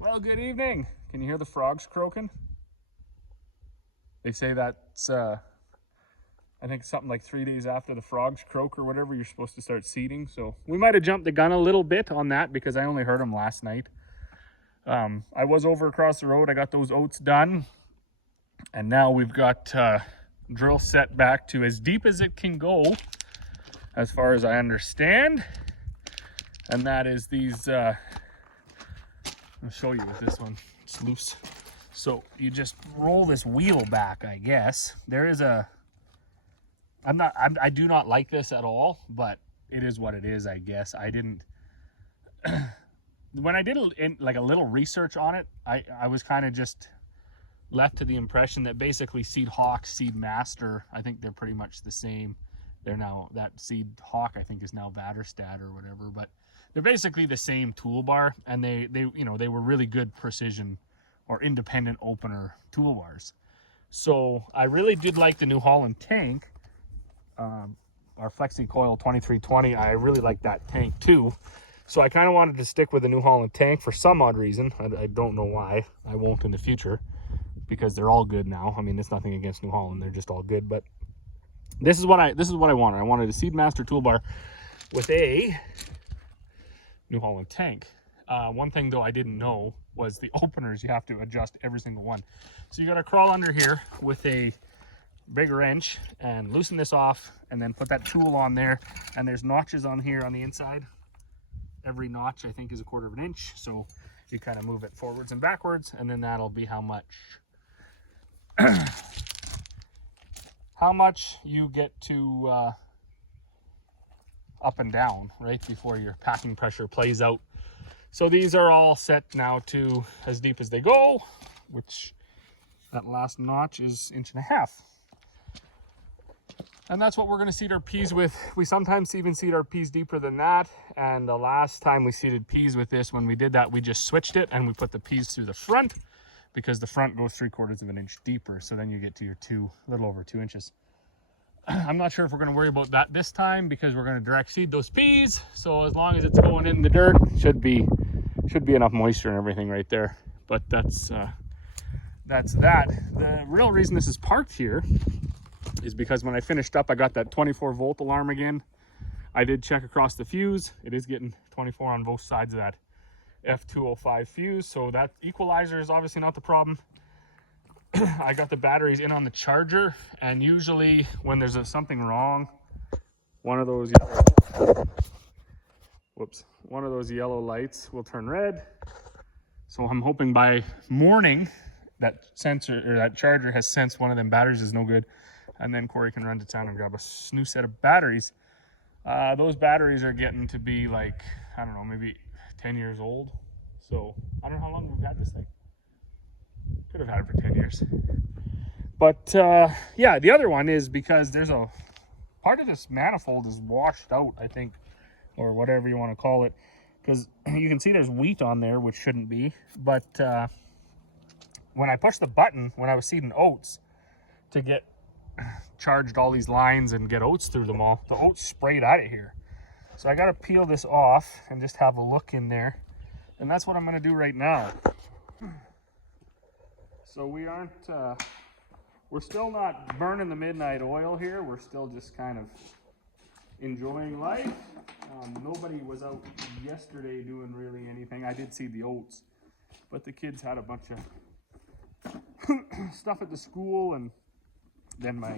Well, good evening. Can you hear the frogs croaking? They say that's, I think something like 3 days after the frogs croak or whatever, you're supposed to start seeding. So we might have jumped the gun a little bit on that because I only heard them last night. I was over across the road. I got those oats done. And now we've got drill set back to as deep as it can go, as far as I understand. And that is these, I'll show you with this one. It's loose. So you just roll this wheel back, I guess. There is a, I do not like this at all, but it is what it is, I guess. I didn't, when I did like a little research on it, I was kind of just left to the impression that basically Seed Hawk, Seed Master, I think they're pretty much the same. They're now, that Seed Hawk I think is now Vatterstad or whatever, but they're basically the same toolbar, and they you know, they were really good precision or independent opener toolbars. So I really did like the New Holland tank, our Flexi Coil 2320. I really like that tank too. So I kind of wanted to stick with the New Holland tank for some odd reason. I don't know why. I won't in the future because they're all good now. I mean, it's nothing against New Holland. They're just all good. But this is what I wanted. I wanted a Seedmaster toolbar with a New Holland tank. One thing though I didn't know was the openers. You have to adjust every single one. So you got to crawl under here with a big wrench and loosen this off, and then put that tool on there. And there's notches on here on the inside. Every notch I think is 1/4 of an inch. So you kind of move it forwards and backwards, and then that'll be how much how much you get to up and down right before your packing pressure plays out. So these are all set now to as deep as they go, which that last notch is 1.5 inches. And that's what we're going to seed our peas with. We sometimes even seed our peas deeper than that. And the last time we seeded peas with this, when we did that, we just switched it and we put the peas through the front, because the front goes 3/4 of an inch deeper. So then you get to your a little over 2 inches. I'm not sure if we're going to worry about that this time, because we're going to direct seed those peas. So as long as it's going in the dirt, should be enough moisture and everything right there. But that's that. The real reason this is parked here is because when I finished up, I got that 24-volt alarm again. I did check across the fuse. It is getting 24 on both sides of that F205 fuse. So that equalizer is obviously not the problem. I got the batteries in on the charger, and usually when there's something wrong, one of those yellow lights will turn red. So I'm hoping by morning that sensor or that charger has sensed one of them batteries is no good, and then Corey can run to town and grab a new set of batteries. Those batteries are getting to be like, I don't know, maybe 10 years old. So I don't know how long we've had this thing. Could have had it for 10 years. But yeah, the other one is because there's a part of this manifold is washed out, I think, or whatever you want to call it, because you can see there's wheat on there, which shouldn't be. But when I pushed the button when I was seeding oats to get charged all these lines and get oats through them all, the oats sprayed out of here. So I got to peel this off and just have a look in there, and that's what I'm going to do right now. So we aren't we're still not burning the midnight oil here. We're still just kind of enjoying life. Nobody was out yesterday doing really anything. I did see the oats, but the kids had a bunch of stuff at the school, and then my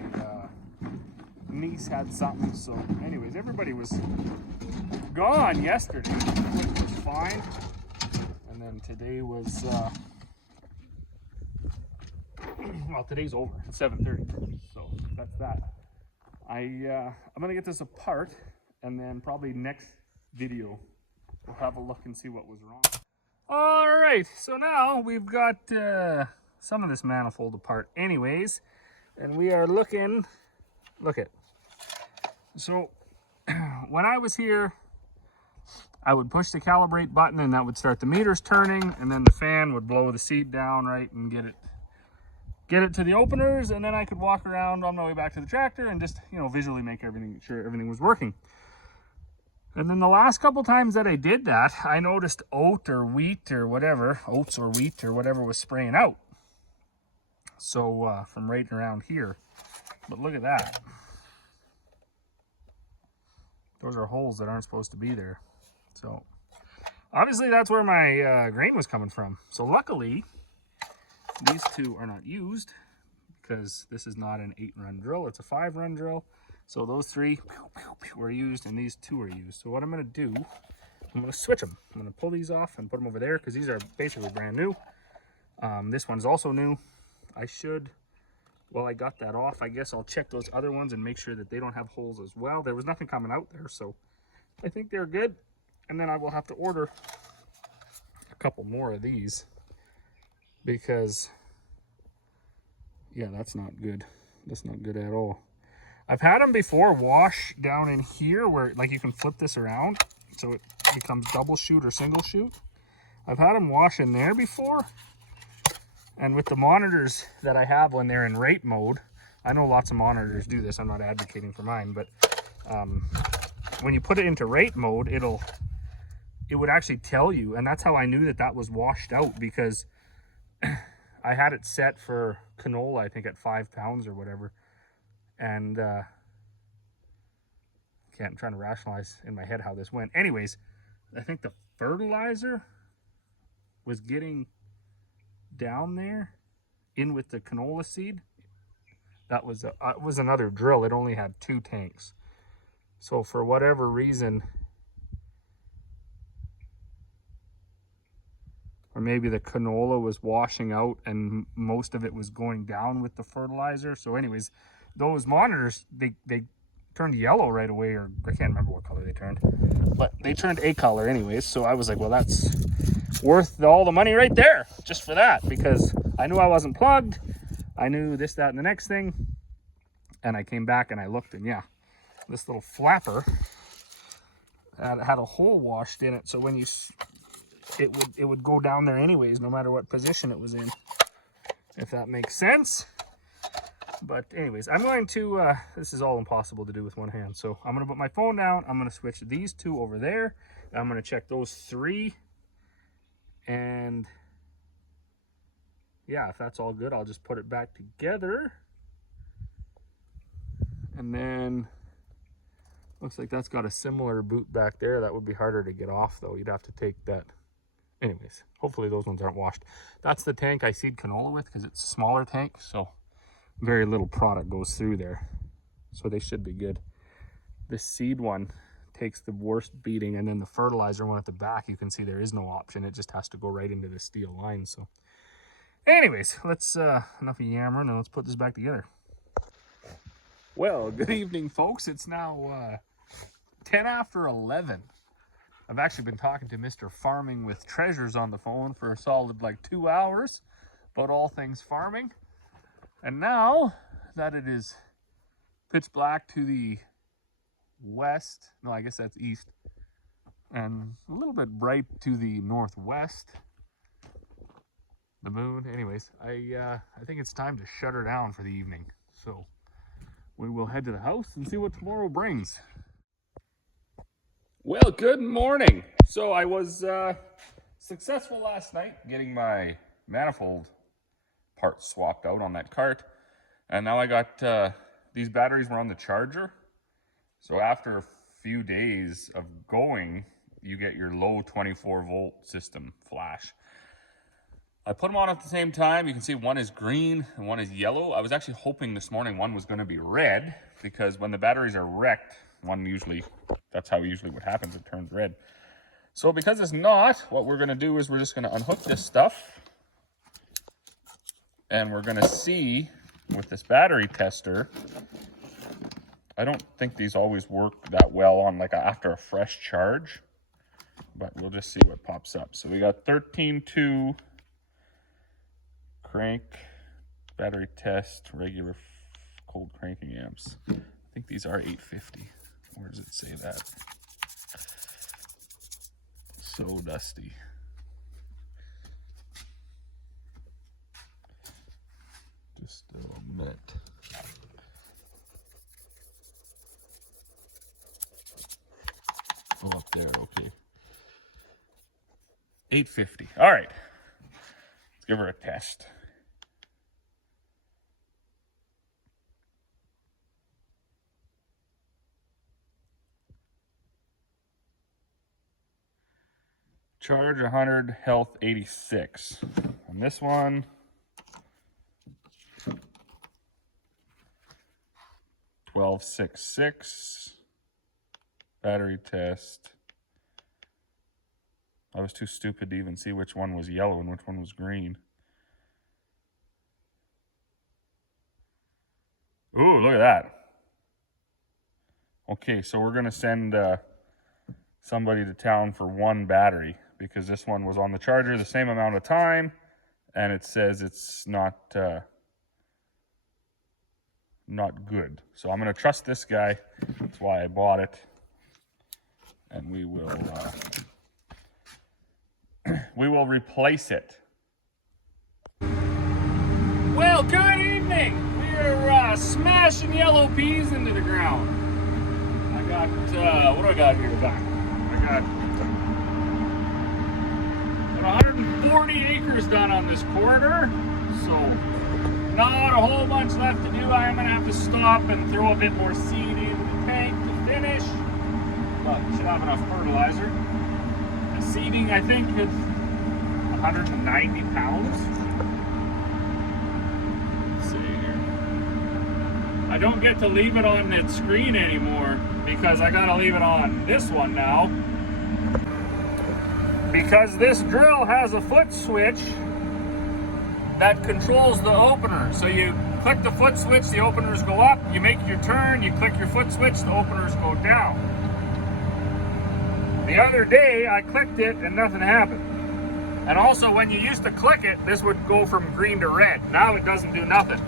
niece had something. So anyways, everybody was gone yesterday, which was fine. And then today was well, today's over. It's 7:30, so that's that. I'm gonna get this apart, and then probably next video we'll have a look and see what was wrong. All right, so now we've got some of this manifold apart anyways, and we are looking, look at, so when I was here, I would push the calibrate button and that would start the meters turning, and then the fan would blow the seed down, right, and get it to the openers, and then I could walk around on my way back to the tractor and just, you know, visually make sure everything was working. And then the last couple times that I did that, I noticed oats or wheat or whatever was spraying out. So from right around here. But look at that. Those are holes that aren't supposed to be there. So obviously that's where my grain was coming from. So luckily, these two are not used because this is not an 8-run drill. It's a 5-run drill. So those 3 were used and these 2 are used. So what I'm going to do, I'm going to switch them. I'm going to pull these off and put them over there because these are basically brand new. This one's also new. I should, while I got that off, I guess I'll check those other ones and make sure that they don't have holes as well. There was nothing coming out there, so I think they're good. And then I will have to order a couple more of these because, yeah, that's not good. That's not good at all. I've had them before wash down in here where, like, you can flip this around so it becomes double shoot or single shoot. I've had them wash in there before. And with the monitors that I have when they're in rate mode, I know lots of monitors do this. I'm not advocating for mine, but when you put it into rate mode, it would actually tell you. And that's how I knew that that was washed out, because I had it set for canola, I think at 5 pounds or whatever. And I'm trying to rationalize in my head how this went. Anyways, I think the fertilizer was getting down there in with the canola seed. That was it was another drill. It only had 2 tanks. So for whatever reason, or maybe the canola was washing out and most of it was going down with the fertilizer. So anyways, those monitors, they turned yellow right away, or I can't remember what color they turned, but they turned a color anyways. So I was like, well, that's worth all the money right there just for that, because I knew I wasn't plugged. I knew this, that, and the next thing. And I came back and I looked, and yeah, this little flapper had a hole washed in it. So when it would go down there anyways, no matter what position it was in, if that makes sense. But anyways, I'm going to, this is all impossible to do with one hand. So I'm going to put my phone down. I'm going to switch these 2 over there. I'm going to check those 3. And yeah, if that's all good, I'll just put it back together. And then looks like that's got a similar boot back there. That would be harder to get off though. You'd have to take that. Anyways, hopefully those ones aren't washed. That's the tank I seed canola with because it's a smaller tank. So very little product goes through there. So they should be good. This seed one takes the worst beating, and then the fertilizer one at the back, you can see there is no option. It just has to go right into the steel line. So anyways, let's enough of yammering, and let's put this back together. Well, good evening, folks. It's now 10 after 11. I've actually been talking to Mr. Farming with Treasures on the phone for a solid like 2 hours about all things farming. And now that it is pitch black to the west, no, I guess that's east, and a little bit bright to the northwest, the moon. Anyways, I think it's time to shut her down for the evening. So we will head to the house and see what tomorrow brings. Well, good morning. So I was successful last night getting my manifold parts swapped out on that cart, and now I got these batteries were on the charger. So after a few days of going, you get your low 24-volt system flash. I put them on at the same time. You can see one is green and one is yellow. I was actually hoping this morning one was going to be red, because when the batteries are wrecked, one usually, that's how usually what happens, it turns red. So because it's not, what we're going to do is we're just going to unhook this stuff, and we're going to see with this battery tester. I don't think these always work that well on like after a fresh charge, but we'll just see what pops up. So we got 13.2 crank, battery test, regular cold cranking amps. I think these are 850. Where does it say that? So dusty. Just a minute. Full up there, okay. 850. All right. Let's give her a test. Charge 100, health 86. On this one, 1266. Battery test. I was too stupid to even see which one was yellow and which one was green. Ooh, look at that. Okay, so we're gonna send somebody to town for one battery because this one was on the charger the same amount of time and it says it's not good. So I'm gonna trust this guy. That's why I bought it. And we will replace it. Well, good evening. We're smashing yellow peas into the ground. I got what do I got here, Doc? I got 140 acres done on this corridor, so not a whole bunch left to do. I am gonna have to stop and throw a bit more seed into the tank to finish. But should have enough fertilizer. The seeding, I think, is 190 pounds. Let's see here. I don't get to leave it on that screen anymore because I gotta leave it on this one now. Because this drill has a foot switch that controls the opener. So you click the foot switch, the openers go up. You make your turn, you click your foot switch, the openers go down. The other day, I clicked it and nothing happened. And also, when you used to click it, this would go from green to red. Now it doesn't do nothing.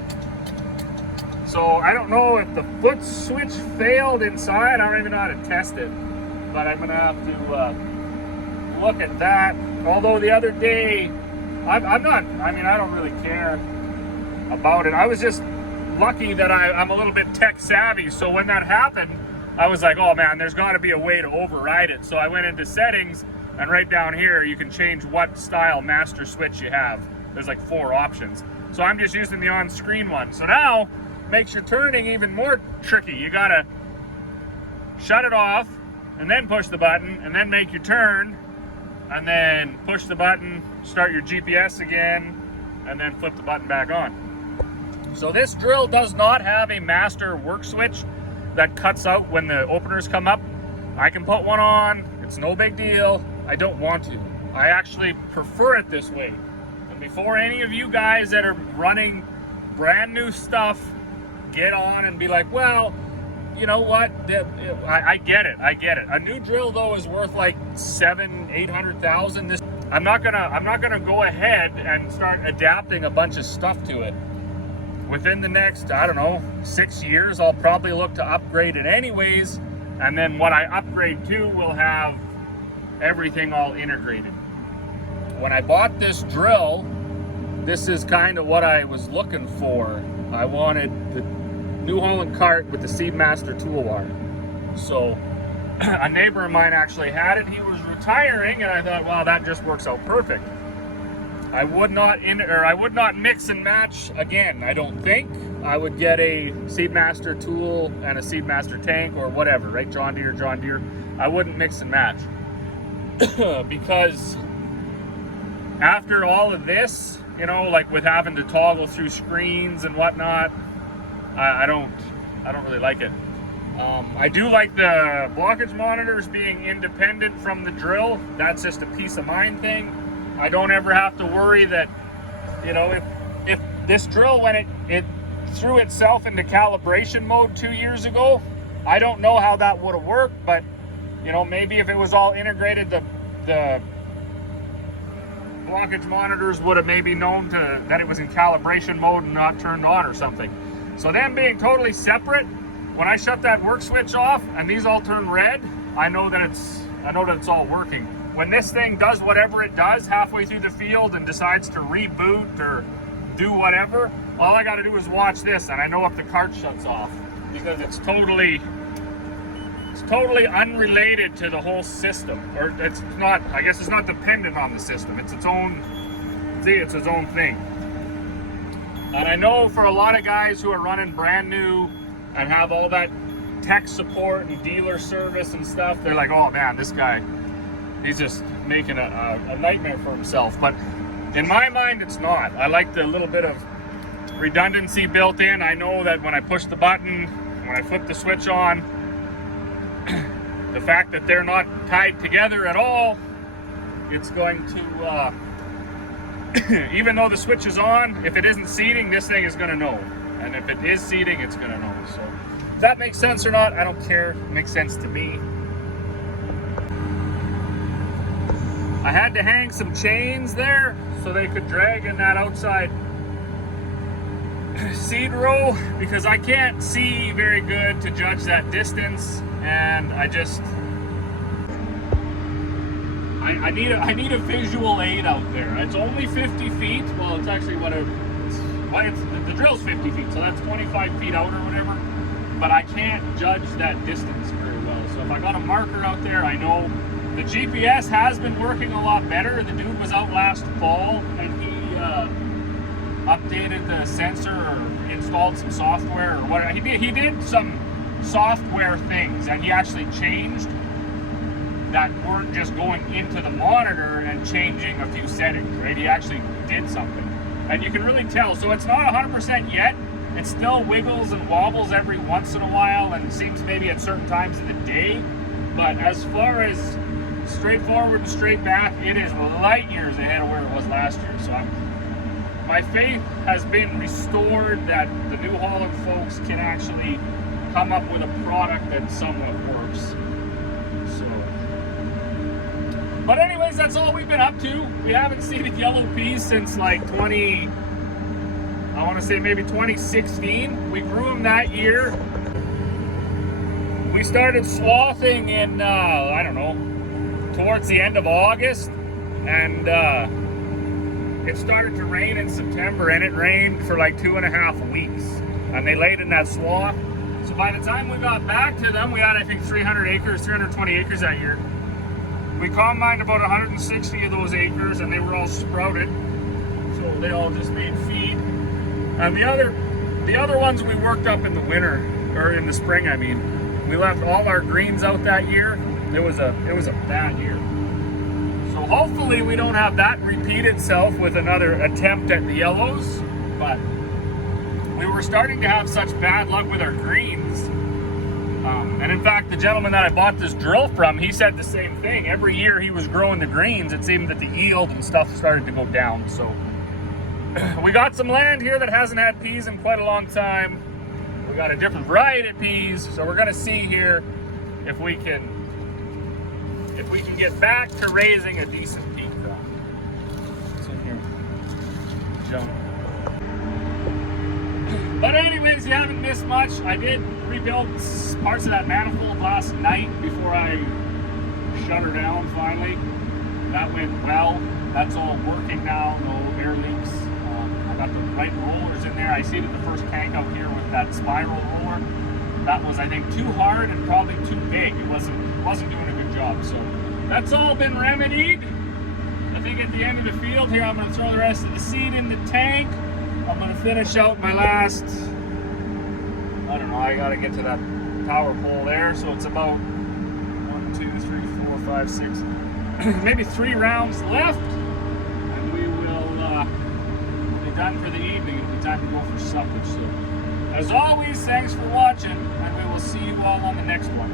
So I don't know if the foot switch failed inside. I don't even know how to test it. But I'm gonna have to look at that. Although the other day, I don't really care about it. I was just lucky that I'm a little bit tech savvy. So when that happened, I was like, oh man, there's gotta be a way to override it. So I went into settings, and right down here, you can change what style master switch you have. There's like 4 options. So I'm just using the on-screen one. So now, makes your turning even more tricky. You gotta shut it off, and then push the button, and then make your turn, and then push the button, start your GPS again, and then flip the button back on. So this drill does not have a master work switch that cuts out when the openers come up. I can put one on, it's no big deal. I don't want to. I actually prefer it this way. And before any of you guys that are running brand new stuff get on and be like, well, you know what, I get it. A new drill though is worth like $700,000-800,000. I'm not gonna go ahead and start adapting a bunch of stuff to it. Within the next, I don't know, 6 years, I'll probably look to upgrade it anyways. And then what I upgrade to will have everything all integrated. When I bought this drill, this is kind of what I was looking for. I wanted the New Holland cart with the Seedmaster toolbar. So a neighbor of mine actually had it. He was retiring, and I thought, wow, that just works out perfect. I would not mix and match again. I don't think. I would get a Seedmaster tool and a Seedmaster tank or whatever, right? John Deere. I wouldn't mix and match because after all of this, you know, like with having to toggle through screens and whatnot, I don't really like it. I do like the blockage monitors being independent from the drill. That's just a peace of mind thing. I don't ever have to worry that, you know, if this drill, when it threw itself into calibration mode 2 years ago, I don't know how that would have worked, but, you know, maybe if it was all integrated, the blockage monitors would have maybe known that it was in calibration mode and not turned on or something. So them being totally separate, when I shut that work switch off and these all turn red, I know that it's all working. When this thing does whatever it does halfway through the field and decides to reboot or do whatever, all I got to do is watch this and I know if the cart shuts off, because it's totally totally unrelated to the whole system, or it's not, I guess it's not dependent on the system. It's its own, it's its own thing. And I know for a lot of guys who are running brand new and have all that tech support and dealer service and stuff, they're like, oh man, this guy, he's just making a nightmare for himself. But in my mind, it's not. I like the little bit of redundancy built in. I know that when I push the button, when I flip the switch on, the fact that they're not tied together at all, it's going to, even though the switch is on, if it isn't seating, this thing is going to know. And if it is seating, it's going to know. So if that makes sense or not, I don't care. It makes sense to me. I had to hang some chains there so they could drag in that outside seed row, because I can't see very good to judge that distance, and I need a visual aid out there. It's only 50 feet. Well, it's actually the drill's 50 feet, so that's 25 feet out or whatever. But I can't judge that distance very well. So if I got a marker out there, I know. The GPS has been working a lot better. The dude was out last fall and he updated the sensor or installed some software or whatever. He did some software things, and he actually changed that weren't just going into the monitor and changing a few settings, right? He actually did something. And you can really tell. So it's not 100% yet. It still wiggles and wobbles every once in a while and seems maybe at certain times of the day. But as far as straight forward and straight back, it is light years ahead of where it was last year. So my faith has been restored that the New Holland folks can actually come up with a product that somewhat works. So, but anyways, that's all we've been up to. We haven't seeded yellow peas since like I want to say maybe 2016. We grew them that year. We started swathing in, I don't know, towards the end of August, and it started to rain in September, and it rained for like 2.5 weeks, and they laid in that swath. So by the time we got back to them, we had, I think, 320 acres that year. We combined about 160 of those acres, and they were all sprouted, so they all just made feed. And the other ones we worked up in the winter, or in the spring, I mean. We left all our greens out that year. It was a bad year. So hopefully we don't have that repeat itself with another attempt at the yellows, but we were starting to have such bad luck with our greens. And in fact, the gentleman that I bought this drill from, he said the same thing. Every year he was growing the greens, it seemed that the yield and stuff started to go down. So we got some land here that hasn't had peas in quite a long time. We got a different variety of peas, so we're gonna see here if we can get back to raising a decent pea crop. It's in here. Jump. But anyways, you haven't missed much. I did rebuild parts of that manifold last night before I shut her down finally. That went well. That's all working now, no air leaks. I got the right rollers in there. I seeded the first tank out here with that spiral roller. That was, I think, too hard and probably too big. It wasn't doing a good job. So that's all been remedied. I think at the end of the field here, I'm going to throw the rest of the seed in the tank. I'm going to finish out my last, I don't know, I got to get to that power pole there. So it's about 1, 2, 3, 4, 5, 6, maybe 3 rounds left. And we will be done for the evening. It'll be time to go for supper. So as always, thanks for watching, and we will see you all on the next one.